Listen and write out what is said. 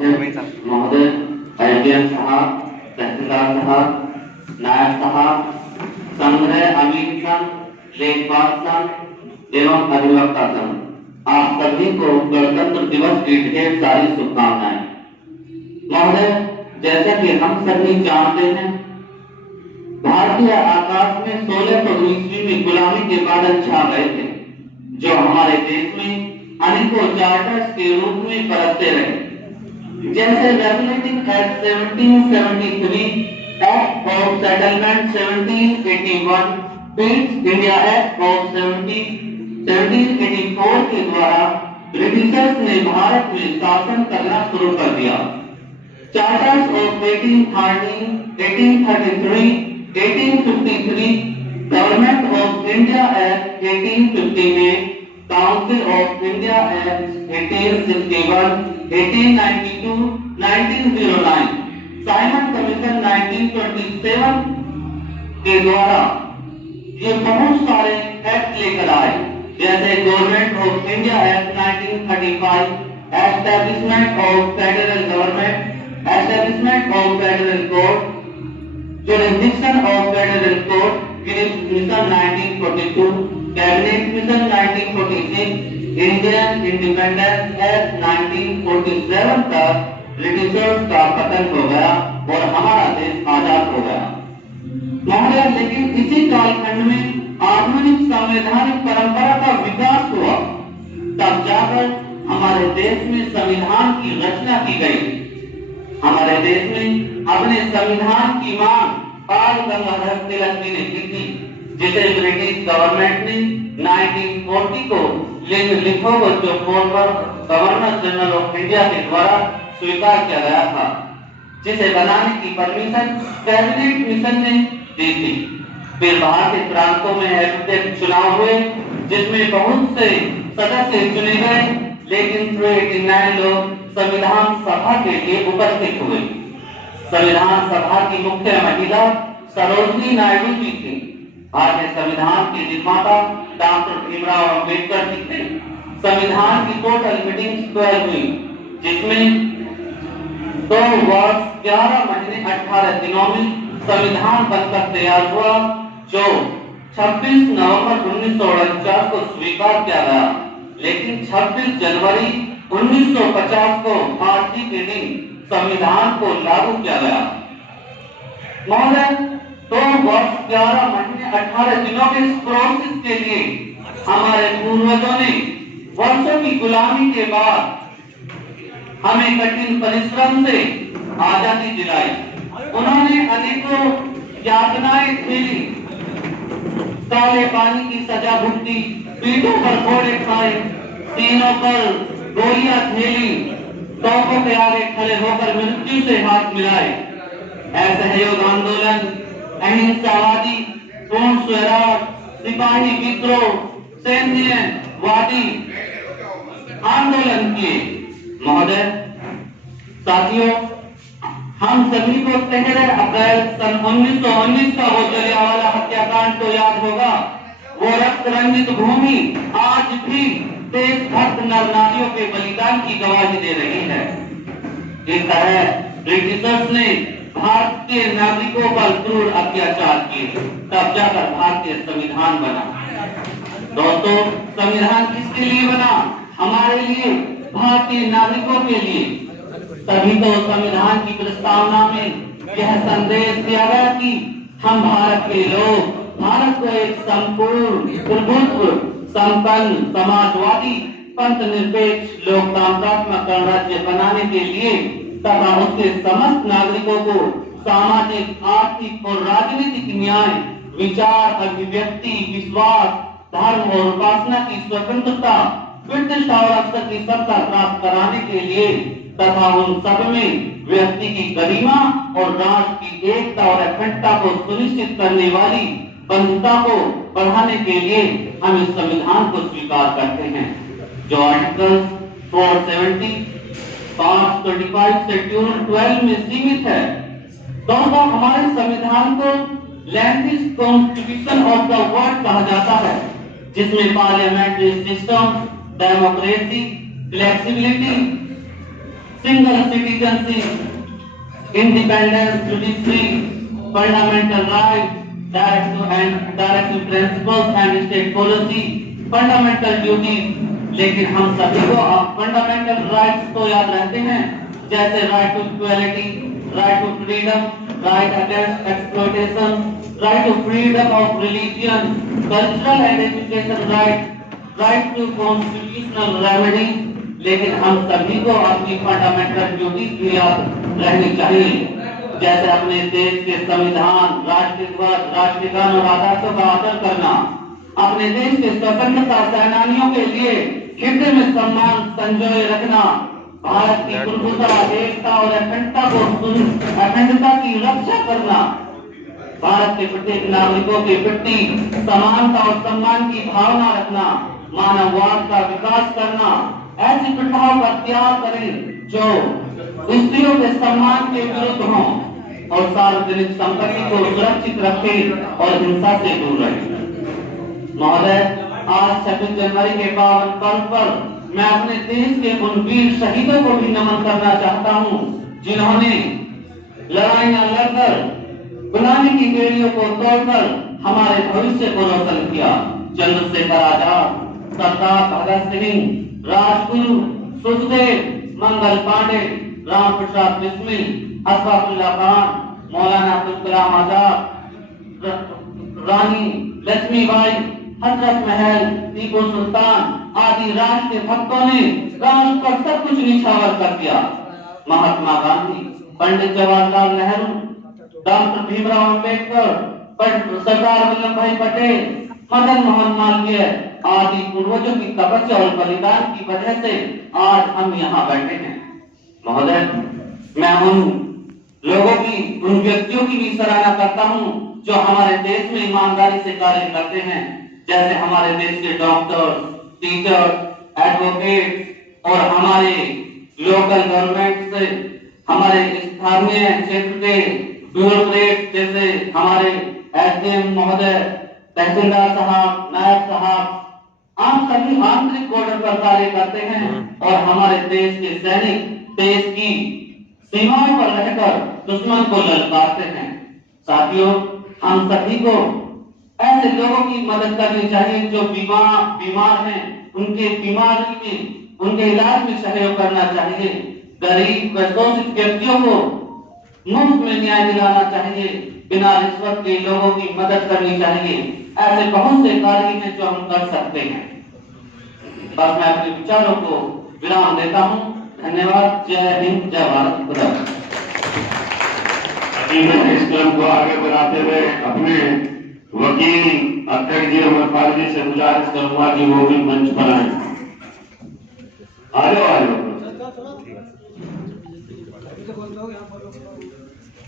महोदय, आईपीएम साहब, तहसीलदार साहब, नायब साहब, संग्रह अमीन संघ, लेखपाल संघ एवं अधिवक्ता संघ, आप सभी को गणतंत्र दिवस की ढेर सारी शुभकामनाएं। महोदय, जैसा कि हम सभी जानते हैं, भारतीय आकाश में 1600 ईस्वी में गुलामी के बादल छा गए थे, जो हमारे देश में अनेकों चार्टर्स के रूप में बरसते रहे, जैसे regulating act 1773, act of settlement 1781, Pitt's India act of 1784 के द्वारा ब्रिटिशर्स ने भारत में शासन करना शुरू कर दिया। Charters of 1813, 1833, 1853, government of India act 1850 में, council of India act 1861, 1892, 1909, Simon commission 1927 के द्वारा ये बहुत सारे एक्ट लेकर आए, जैसे government of India act 1935, establishment of federal government, establishment of federal court, jurisdiction of federal court, mission 1942, cabinet mission 1946, Indian independence act 1947 तक ब्रिटिशर्स का पतन हो गया और हमारा देश आजाद हो गया। महोदय, लेकिन इसी कालखंड में आधुनिक संवैधानिक परंपरा का विकास हुआ, तब जाकर हमारे देश में संविधान की रचना की गई। हमारे देश में अपने संविधान की मांग बाल गंगाधर तिलक जी ने की थी, जिसे ब्रिटिश गवर्नमेंट ने 1940 को लिखो जो गवर्नर जनरल ऑफ इंडिया के द्वारा स्वीकार किया गया था, जिसे बनाने की परमिशन कैबिनेट मिशन ने दी थी। फिर बाहर के प्रांतों में एडवोकेट चुनाव हुए, जिसमें बहुत से सदस्य चुने गए, लेकिन 389 लोग संविधान सभा के लिए उपस्थित हुए। संविधान सभा की मुख्य महिला सरोजिनी नायडू जी थी। भारतीय संविधान के निर्माता डॉक्टर भीमराव अंबेडकर जी थे। संविधान की टोटल मीटिंग 12 हुई, जिसमें 2 वर्ष 11 महीने 18 दिनों में संविधान बनकर तैयार हुआ, जो 26 नवंबर 1949 को स्वीकार किया गया, लेकिन 26 जनवरी 1950 को आज ही के दिन संविधान को लागू किया गया। महोदय, 2 वर्ष 11 महीने 18 दिनों के इस प्रोसेस के लिए हमारे पूर्वजों ने वर्षों की गुलामी के बाद हमें कठिन परिश्रम से आजादी दिलाई। उन्होंने अनेकों यातनाएं झेली, काले पानी की सजा भुगती, पीठों पर घोड़े खाए, सीनों पर गोलियां झेली, तोपों के आगे खड़े होकर मृत्यु से हाथ मिलाए। असहयोग आंदोलन, अहिंसावादी, पूर्ण स्वराज, सिपाही विद्रोह, सैन्यवादी आंदोलन किए। महोदय, साथियों, हम सभी को 13 अप्रैल सन 1919 का वो जलियांवाला हत्याकांड तो याद होगा। वो रक्त रंजित भूमि आज भी देशभक्त नर नारियों के बलिदान की गवाही दे रही है। इस तरह ब्रिटिशर्स ने भारतीय नागरिकों पर क्रूर अत्याचार किए, तब जाकर भारतीय संविधान बना। दोस्तों, संविधान किसके लिए बना? हमारे लिए, भारतीय नागरिकों के लिए। तभी तो संविधान की प्रस्तावना में यह संदेश दिया गया कि हम भारत के लोग भारत को एक संपूर्ण, प्रभुत्व, संपन्न, समाजवादी, पंथ निरपेक्ष, लोकतांत्रात्मक गणराज्य बनाने के लिए तथा उसके समस्त नागरिकों को सामाजिक, आर्थिक और राजनीतिक न्याय, विचार, अभिव्यक्ति, विश्वास, धर्म और उपासना की स्वतंत्रता, प्रतिष्ठा और अवसर की सत्ता प्राप्त कराने के लिए तथा उन सब में व्यक्ति की गरिमा और राष्ट्र की एकता और अखंडता को सुनिश्चित करने वाली बंधुता को बढ़ाने के लिए हम इस संविधान को स्वीकार करते हैं, जो आर्टिकल 470, 525 शेड्यूल 12 में सीमित है। दोस्तों, हमारे संविधान को land constitution of the world कहा जाता है, जिसमें parliamentary system, democracy, flexibility, single citizenship, independence, judiciary, fundamental rights, directive principles and state policy, fundamental duties. लेकिन हम सभी को फंडामेंटल राइट्स तो याद रहते हैं, जैसे right to equality, right to freedom, right against exploitation, right to freedom of religion, cultural and education right, right to constitutional remedy. लेकिन हम सभी को अपनी फंडामेंटल ड्यूटीज भी याद रहनी चाहिए, जैसे अपने देश के संविधान, राष्ट्रीय ध्वज, राष्ट्रीय गान और आदर्शों का आदर करना, अपने देश के स्वतंत्रता सेनानियों के लिए हृदय में सम्मान संजोए रखना, भारत की प्रभुता, एकता और अखंडता की रक्षा करना, भारत के प्रत्येक नागरिकों के प्रति समानता और सम्मान की भावना रखना, मानववाद का विकास करना, ऐसी प्रथाओं का त्याग करें जो स्त्रियों के सम्मान के विरुद्ध हों और सार्वजनिक संपत्ति को सुरक्षित रखें और हिंसा से दूर रखें। महोदय, आज 26 जनवरी के पावन पर्व पर मैं अपने देश के उन वीर शहीदों को भी नमन करना चाहता हूं, जिन्होंने लड़ाइयां लड़कर, गुलामी की बेड़ियों को तोड़कर हमारे भविष्य को रोशन किया। चंद्रशेखर आजाद, सरदार भगत सिंह, राजगुरु, सुखदेव, मंगल पांडे, राम प्रसाद बिस्मिल, अशफाकुल्लाह खान, मौलाना अब्दुल कलाम आजाद, रानी लक्ष्मीबाई, हजरत महल, टीपू सुल्तान आदि राष्ट्र के भक्तों ने राष्ट्र पर सब कुछ निछावर कर दिया। महात्मा गांधी, पंडित जवाहरलाल नेहरू, डॉक्टर भीमराव अम्बेडकर, सरदार वल्लभ भाई पटेल, मदन मोहन मालवीय आदि पूर्वजों की तपस्या और बलिदान की वजह से आज हम यहाँ बैठे हैं। महोदय, मैं उन लोगों की, उन व्यक्तियों की भी सराहना करता हूँ जो हमारे देश में ईमानदारी से कार्य करते हैं, जैसे हमारे देश के डॉक्टर, टीचर, एडवोकेट और हमारे लोकल गवर्नमेंट से, हमारे स्थानीय क्षेत्र के ब्यूरोक्रेट, जैसे हमारे एसडीएम महोदय, तहसीलदार साहब, नायब साहब, हम सभी आंतरिक बॉर्डर पर कार्य करते हैं और हमारे देश के सैनिक देश की सीमाओं पर रहकर दुश्मन को ललकारते हैं। साथियों, हम सभी को ऐसे लोगों की मदद करनी चाहिए जो बीमार हैं, उनके बीमारी में, उनके इलाज में सहयोग करना चाहिए। गरीब व शोषित व्यक्तियों को मुफ्त में न्याय दिलाना चाहिए, बिना रिश्वत के लोगों की मदद करनी चाहिए। ऐसे बहुत से कार्य हैं जो हम कर सकते हैं। बस मैं अपने विचारों को विराम देता हूँ। धन्यवाद। जय हिंद, जय भारत। खुदा। इस क्रम को आगे बढ़ाते हुए अपने वकील अध्यक्ष जी अमरपाल जी से गुजारिश करूंगा कि वो भी मंच पर आए। आ जाओ।